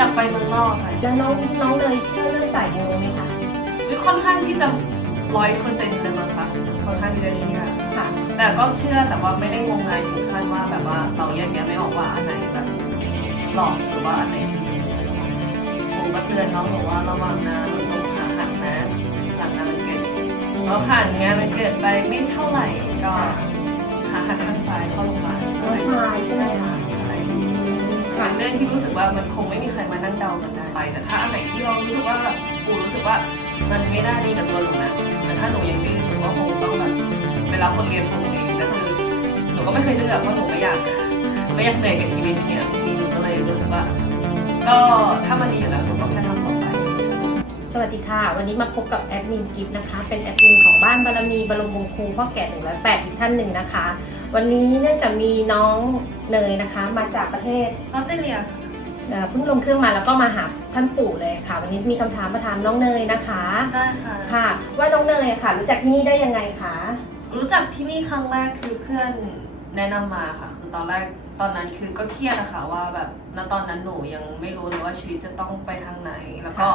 อยากไปเมืองนอกค่ะแล้วน้องน้องเนยเชื่อเรื่องสายมูไหมคะวิค่อนข้างที่จะร้อยเปอร์เซ็นต์เลยมั้งคะค่อนข้างที่จะเชื่อค่ะ แต่ก็เชื่อแต่ว่าไม่ได้งมงายถึงขั้นว่าแบบว่าเราแยกแยะไม่ออกว่าอันไหนแบบหลอกหรือว่าอันไหนจริงอะไรประมาณนี้ผมก็เตือนน้องบอกว่าระวังนะลดลงขาหักนะหลังงานมันเกิดแล้วผ่านงานมันเกิดไปไม่เท่าไหร่ก็ขาหักข้างซ้ายเข้าโรงพยาบาลน้องชายใช่ไหมคะอะไรสิ เป็นเรื่องที่รู้สึกว่ามันคงไม่มีใครมานั่งเดากันได้ไปแต่ถ้าอันไหนที่เรารู้สึกว่าปู่รู้สึกว่ามันไม่น่าดีกับตัวหนูนะแต่ถ้าหนูยังดื้อหนูก็คงต้องแบบไปรับบทเรียนของหนูเองแต่คือหนูก็ไม่เคยเลือกเพราะหนูไม่อยากไม่อยากเหนื่อยกับชีวิตอย่างเงี้ยพี่หนูก็เลยรู้สึกว่า ก็ถ้ามันดีอยู่แล้วหนูก็แค่ สวัสดีค่ะ วันนี้มาพบกับแอดมินกิฟต์นะคะ เป็นแอดมินของบ้านบารมีบรมวงศ์ครูพ่อแก่108อีกท่านหนึ่งนะคะ วันนี้เนื่องจากมีน้องเนยนะคะ มาจากประเทศออสเตรเลียค่ะเอ่อเพิ่งลงเครื่องมาแล้วก็มาหาท่านปู่เลยค่ะ วันนี้มีคำถามมาถามน้องเนยนะคะ ได้ค่ะ ค่ะ ว่าน้องเนยค่ะ รู้จักที่นี่ได้ยังไงคะรู้จักที่นี่ครั้งแรกคือเพื่อนแนะนำมาค่ะ คือตอนแรกตอนนั้นคือก็เครียดอะค่ะว่าแบบณตอนนั้นหนูยังไม่รู้เลยว่าชีวิตจะต้องไปทางไหน แล้วก็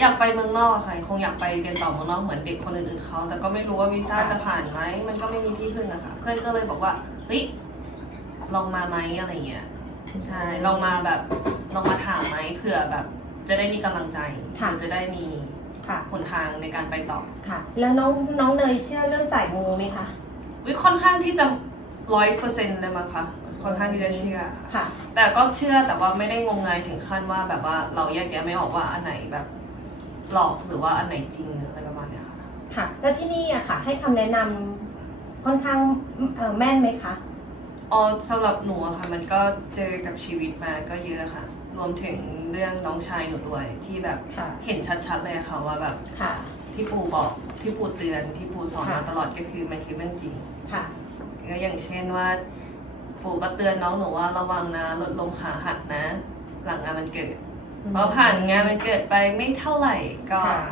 อยากไปเมืองนอกค่ะ คงอยากไปเรียนต่อเมืองนอกเหมือนเด็กคนอื่นๆเขาแต่ก็ไม่รู้ว่าวีซ่าจะผ่านไหมมันก็ไม่มีที่พึ่งอะค่ะ เพื่อนก็เลยบอกว่าเฮ้ยลองมาไหมอะไรเงี้ยใช่ลองมาแบบลองมาถามไหมเผื่อแบบ จะได้มีกำลังใจหรือจะได้มีค่ะ หนทางในการไปต่อค่ะ แล้วน้องน้องเนยเชื่อเรื่องสายมูไหมคะ วิค่อนข้างที่จะร้อยเปอร์เซ็นต์เลยมั้งคะค่อนข้างที่จะเชื่อค่ะ ค่ะ แต่ก็เชื่อแต่ว่าไม่ได้งมงายถึงขั้นว่าแบบว่าเราแยกแยะไม่ออกว่าอันไหนแบบ หลอกหรือว่าอันไหนจริงหรืออะไรประมาณเนี้ยค่ะ ค่ะ แล้วที่นี่อะค่ะ ให้คำแนะนำค่อนข้างเอ่อแม่นไหมคะ อ๋อสำหรับหนูอะค่ะ มันก็เจอกับชีวิตมาก็เยอะค่ะ รวมถึงเรื่องน้องชายหนูด้วยที่แบบค่ะ เห็นชัดๆเลยค่ะว่าแบบค่ะ ที่ปู่บอกที่ปู่เตือนที่ปู่สอนค่ะมาตลอดก็คือมันคือเรื่องจริง ค่ะ ก็อย่างเช่นว่า ปู่ก็เตือนน้องหนูว่าระวังนะลดลงขาหักนะ หลังงานมันเกิด พอผ่านงานมันเกิดไปไม่เท่าไหร่ก็ค่ะ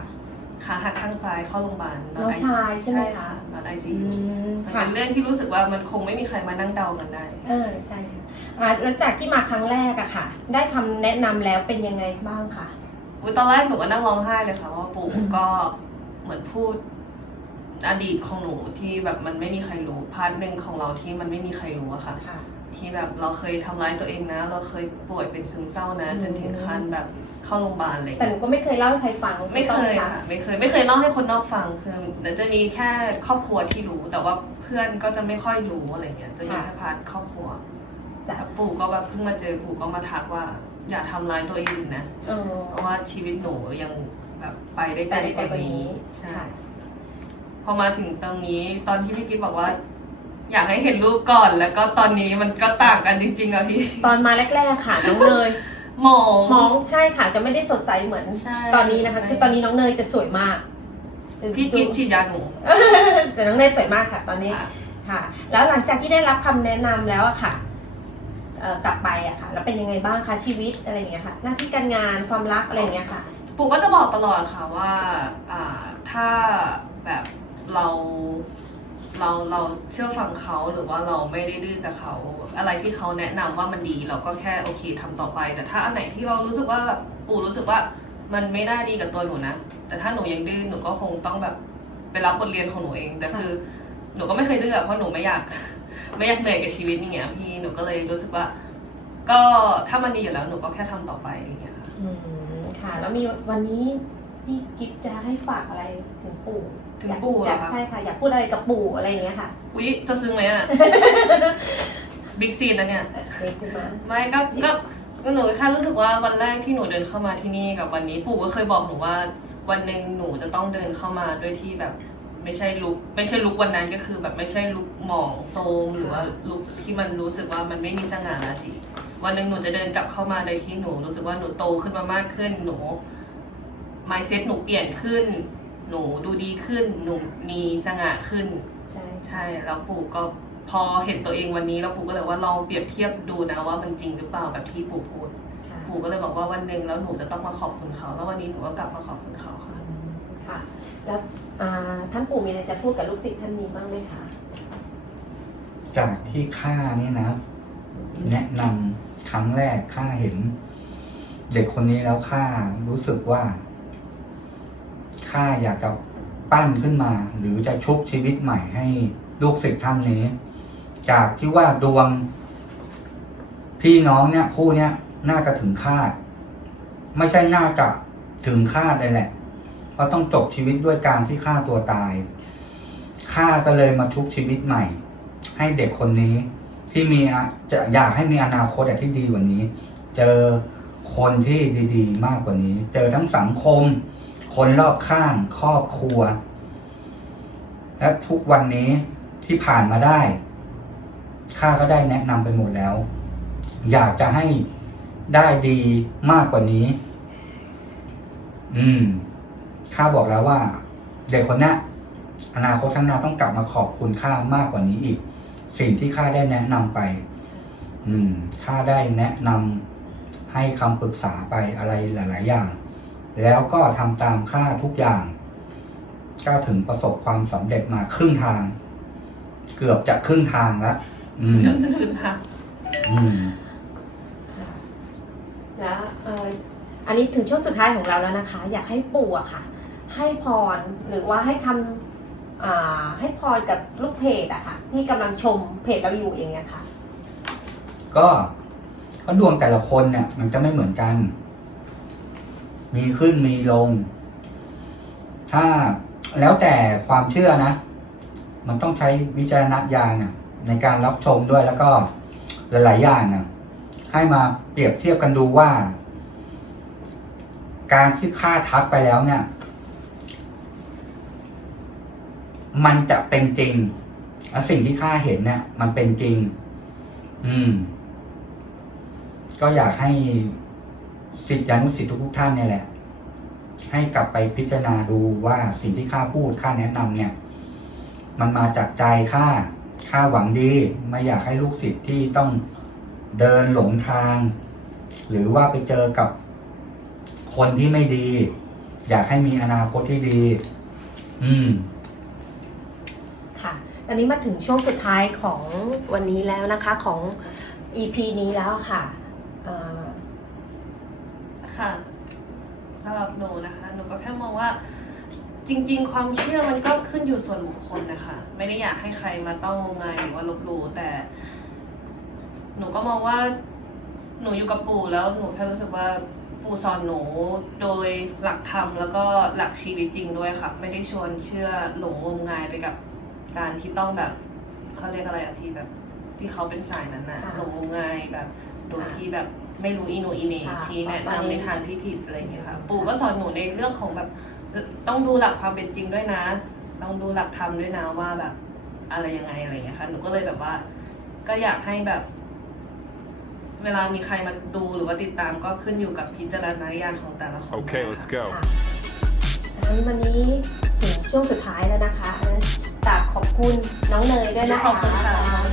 ขาหักข้างซ้ายเข้าโรงพยาบาลน้องชายใช่ไหมคะ นอนไอซีอืมมันค่ะเป็นเรื่องที่รู้สึกว่ามันคงไม่มีใครมานั่งเดากันได้ เออใช่ค่ะอ่าแล้วจากที่มาครั้งแรกอะค่ะ ได้คำแนะนำแล้วเป็นยังไงบ้างคะอุ้ยตอนแรกหนูก็นั่งร้องไห้เลยค่ะว่าปู่ก็เหมือนพูดอดีตของหนูที่แบบมันไม่มีใครรู้พาร์ทหนึ่งของเราที่มันไม่มีใครรู้อะค่ะ ค่ะ ที่แบบเราเคยทำร้ายตัวเองนะ เราเคยป่วยเป็นซึมเศร้านะอืมจนถึงขั้นแบบเข้าโรงพยาบาลอะไรอย่างแต่หเงี้นูยก็ไม่เคยเล่าให้ใครฟังไม่เคยถูกต้องหค่ะไม่เคย ไม่เคยเล่าให้คนนอกฟังคือเดี๋ยวจะมีแค่ครอบครัวที่รู้ แต่ว่าเพื่อนก็จะไม่ค่อยรู้อะไรเงี้ยจะมีแค่พาร์ทครอบครัวจ้ะแต่ปู่ก็แบบเพิ่งมาเจอปู่ก็มาทักว่า อย่าทำร้ายตัวเองนะเออเพราะว่าชีวิตหนูยังแบบไปได้ไกแต่ลในกกรว่าณีนี้ใช่ค่ะพอมาถึงตรงนี้ตอนที่พี่กิ๊ฟบอกว่า อยากให้เห็นรูปก่อนแล้วก็ตอนนี้มันก็ต่างกันจริงๆอะพี่ตอนมาแรกๆค่ะน้องเนยหมองมองใช่ค่ะจะไม่ได้สดใสเหมือนใช่ ตอนนี้นะคะ คือตอนนี้น้องเนยจะสวยมากจะพี่กิ๊ฟฉีดยาหนูแต่น้องเนยสวยมากค่ะ ตอนนี้ค่ะ ค่ะ แล้วหลังจากที่ได้รับคำแนะนำแล้วอะค่ะเอ่อกลับไปอะค่ะ แล้วเป็นยังไงบ้างคะชีวิตอะไรอย่างเงี้ยค่ะ หน้าที่การงานความรักอะไรอย่างเงี้ยค่ะ ปู่ก็จะบอกตลอดค่ะว่าอ่าถ้าแบบเรา เราเราเชื่อฟังเขาหรือว่าเราไม่ได้ดื้อกับเขา อะไรที่เขาแนะนำว่ามันดีเราก็แค่โอเคทำต่อไป แต่ถ้าอันไหนที่เรารู้สึกว่าปู่รู้สึกว่ามันไม่น่าดีกับตัวหนูนะ แต่ถ้าหนูยังดื้อหนูก็คงต้องแบบไปรับบทเรียนของหนูเองแต่คือ หนูก็ไม่เคยดื้อเพราะหนูไม่อยากไม่อยากเหนื่อยกับชีวิตอย่างเงี้ยพี่หนูก็เลยรู้สึกว่า ก็ถ้ามันดีอยู่แล้วหนูก็แค่ทำต่อไปอย่างเงี้ยค่ะอืมค่ะ แล้วมีวันนี้ พี่กิฟจะให้ฝากอะไรถึงปู่ถึงปู่เหรอยาอกคะใช่ค่ะ อยากพูดอะไรกับปู่อะไรอย่างเงี้ยค่ะอุ๊ยจะซึ้งไหมอะบิ๊กซีนนะเนี่ย เด็กจะมาไม่ก็ก็ก็หนูแค่รู้สึกว่าวันแรกที่หนูเดินเข้ามาที่นี่กับวันนี้ปู่ก็เคยบอกหนูว่า วันหนึ่งหนูจะต้องเดินเข้ามาด้วยที่แบบไม่ใช่ลุกไม่ใช่ลุกวันนั้นก็คือแบบไม่ใช่ลุกหมองโซมหรือว่าลุกที่มันรู้สึกว่ามันไม่มีสง่าราศีวันหนึ่งหนูจะเดินกลับเข้ามาโดยที่หนูรู้สึกว่าหนูโตขึ้นมามากขึ้นหนู mindset หนูเปลี่ยนขึ้น หนูดูดีขึ้น หนูมีสง่าขึ้น ใช่ใช่แล้วปู่ก็พอเห็นตัวเองวันนี้แล้วปู่ก็เลยว่าลองเปรียบเทียบดูนะว่ามันจริงหรือเปล่าแบบที่ปู่พูด ค่ะปู่ก็เลยบอกว่าวันหนึ่งแล้วหนูจะต้องมาขอบคุณเขา แล้ววันนี้หนูก็กลับมาขอบคุณเขาค่ะ ค่ะ แล้วอ่าท่านปู่มีอะไรจะพูดกับลูกศิษย์ท่านนี้บ้างไหมคะจากที่ข้าเนี่ยนะแนะนำครั้งแรกข้าเห็น เด็กคนนี้แล้วข้ารู้สึกว่า ข้าอยากจะปั้นขึ้นมา หรือจะชุบชีวิตใหม่ให้ลูกศิษย์ท่านนี้ จากที่ว่าดวง พี่น้องเนี่ยคู่เนี้ยน่าจะถึงคาด ไม่ใช่น่าจะถึงคาดเลยแหละเพราะต้องจบชีวิตด้วยการที่ฆ่าตัวตายข้าก็เลยมาชุบชีวิตใหม่ ให้เด็กคนนี้ที่มีจะอยากให้มีอนาคตที่ดีกว่านี้ เจอคนที่ดี ๆ มากกว่านี้ เจอทั้งสังคม คนรอบข้างครอบครัว และทุกวันนี้ที่ผ่านมาได้ข้าก็ได้แนะนำไปหมดแล้ว อยากจะให้ได้ดีมากกว่านี้ อืมข้าบอกแล้วว่า เด็กคนนี้อนาคตข้างหน้าต้องกลับมาขอบคุณข้ามากกว่านี้อีก สิ่งที่ข้าได้แนะนำไป อืมข้าได้แนะนำให้คำปรึกษาไปอะไรหลาย ๆ อย่าง แล้วก็ทำตามข้าทุกอย่าง ก็ถึงประสบความสำเร็จมาครึ่งทาง เกือบจะครึ่งทางแล้วอืมเชื่อมจะถึงค่ะอืม แล้วเอ่ออันนี้ถึงช่วงสุดท้ายของเราแล้วนะคะ อยากให้ปู่อะค่ะ ให้พรหรือว่าให้คำอ่าให้พรกับลูกเพจอะค่ะ ที่กำลังชมเพจเราอยู่เองอะค่ะ ก็ก็ดวงแต่ละคนเนี่ย มันจะไม่เหมือนกัน มีขึ้นมีลง ถ้าแล้วแต่ความเชื่อนะ มันต้องใช้วิจารณญาณนะในการรับชมด้วยแล้วก็หลาย ๆ อย่างนะให้มาเปรียบเทียบกันดูว่า การที่ค่าทักไปแล้วเนี่ย มันจะเป็นจริงและสิ่งที่ข้าเห็นเนี่ย มันเป็นจริง อืม ก็อยากให้ สิทธิอนุสิทธิทุกๆท่านเนี่ยแหละ ให้กลับไปพิจารณาดูว่าสิ่งที่ข้าพูดข้าแนะนำเนี่ย มันมาจากใจข้าข้าหวังดี ไม่อยากให้ลูกศิษย์ที่ต้องเดินหลงทาง หรือว่าไปเจอกับคนที่ไม่ดี อยากให้มีอนาคตที่ดี อืมค่ะตอนนี้มาถึงช่วงสุดท้ายของวันนี้แล้วนะคะของ EP นี้แล้วค่ะ ค่ะสำหรับหนูนะคะ หนูก็แค่มองว่าจริง ๆ ความเชื่อมันก็ขึ้นอยู่ส่วนบุคคลนะคะ ไม่ได้อยากให้ใครมาต้องงมงายหรือว่าลบหลู่แต่ หนูก็มองว่า หนูอยู่กับปู่แล้วหนูแค่รู้สึกว่าปู่สอนหนูโดยหลักธรรมแล้วก็หลักชีวิตจริงด้วยค่ะ ไม่ได้ชวนเชื่อหลงงมงายไปกับการที่ต้องแบบเขาเรียกอะไรอะพี่แบบที่เขาเป็นสายนั้นนะค่ะหลงงมงายแบบโดยค่ะที่แบบ ไม่รู้อีโหนอีเหนค่ะชี้แนะตอนนี้นำในทางที่ผิดอะไรอย่างเงี้ยค่ะ ปู่ก็สอนหนูในเรื่องของแบบ ต้องดูหลักความเป็นจริงด้วยนะ ต้องดูหลักธรรมด้วยนะว่าแบบอะไรยังไงอะไรอย่างเงี้ยค่ะ หนูก็เลยแบบว่า ก็อยากให้แบบ เวลามีใครมาดูหรือว่าติดตามก็ขึ้นอยู่กับพิจารณญาณของแต่ละคน Okay, นะคะ let's go. ค่ะอันนั้นวันนี้ถึงช่วงสุดท้ายแล้วนะคะอันนั้นกราบขอบคุณน้องเนยด้วยนะคะขอบคุณค่ะสวัสดีค่ะ